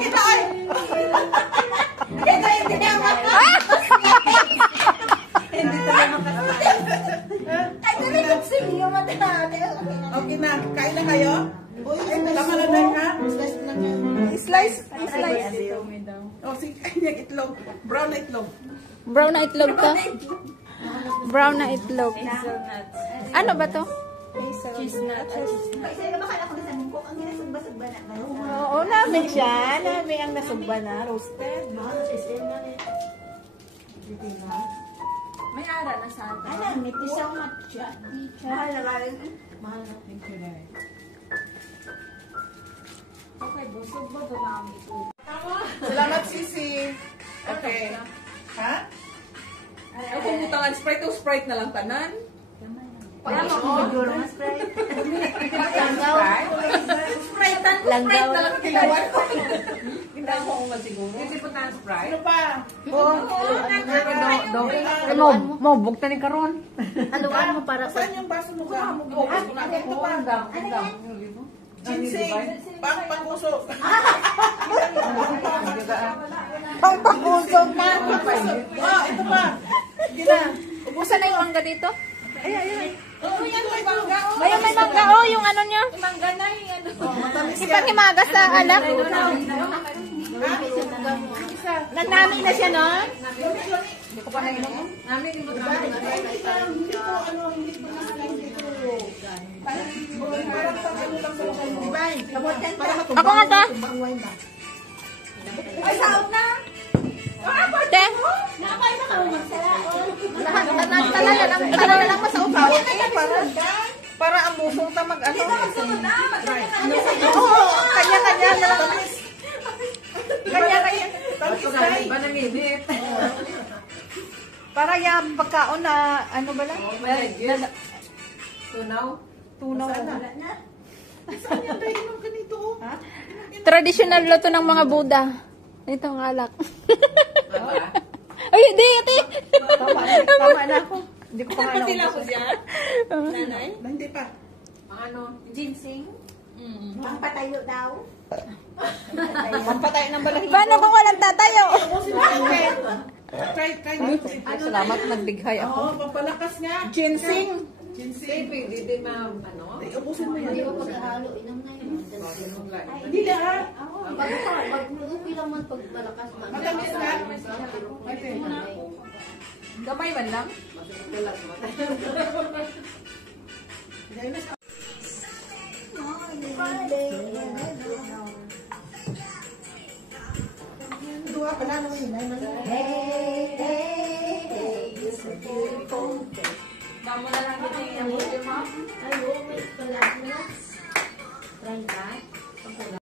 kita ay! Hindi na Hindi tayo makasal. Ay, talagang sige yung mata. Okay na, kain na kayo? Tama na dahil ha? Slice. Oh, sige, kain yung itlog. Brown na itlog. Brown na itlog ka? Brown na itlog. Ano ba to? Cheese nut. Kasi makala ko sa mungkok, ang ginasugba-sugba na. Oo, namin siya. Namin ang nasugba na. Roasted. May ara na sa atin. Ano, may tisang matcha. Mahal na kayo. Mahal na. Thank you, Nay. Okay, busog ba ba namin ito? Salamat, Sisi. Okay. Ha? Ay, kumutangan Sprite o Sprite na lang tanan? Wala mo akong magduro ng Sprite. Langgaw. Sprite na lang kilawan ko. Hindi ako umal siguro. Hindi po tayo Sprite. Ano pa? Mo, bukta ni Karon. Haluan mo para sa... Saan yung baso mo ka? Ito pa. Ginseng. Pang-puso. Pangpagusog na. Oh, ito pa. Gina. Ubusan na yung mangga dito. Oh, yan may mangga. Ayun, may mangga. Oh, yung ano niya. Mangga na yung ano. Ipakimagas sa alak. Nanami na siya, no? Hindi ko pa nainom. Namin yung hindi ko ano, hindi ko parang sa ano lang sa lokal. Ako nga ta. Ay, saot na! Te. Nakapay na kayo magsala. Ito na lang masausaw. Para ang musong ta mag ano. Oo, kanya-kanya na lang. Kanya-kanya. Ba nanginit? Para yung pagkaon na ano ba lang? Tunaw? Tunaw. Saan yan tayo inom ganito? Ha? Traditional luto ng mga Buddha. Ito ang alak. Ay, hindi, ate. Tama na ako. Hindi ko pa nga Sila ko dyan. Nanay? Hindi pa. Ano? Ginseng? Pangpatayo daw. pampatay ng balahibo. Paano kung walang tatayo? Try. Salamat, nagdighay ako. Oo, pampalakas nga. Ginseng. Ginseng. Hindi ma, ano? Ubusin mo yan. Hindi ko paghahalo. Inom na yun. Hindi lahat. Mag-upi lang man pag malakas. Matamis na. Gamay man lang. Dua pa na. Hey, hey, hey, it's a beautiful day. Damo na lang din yung mo.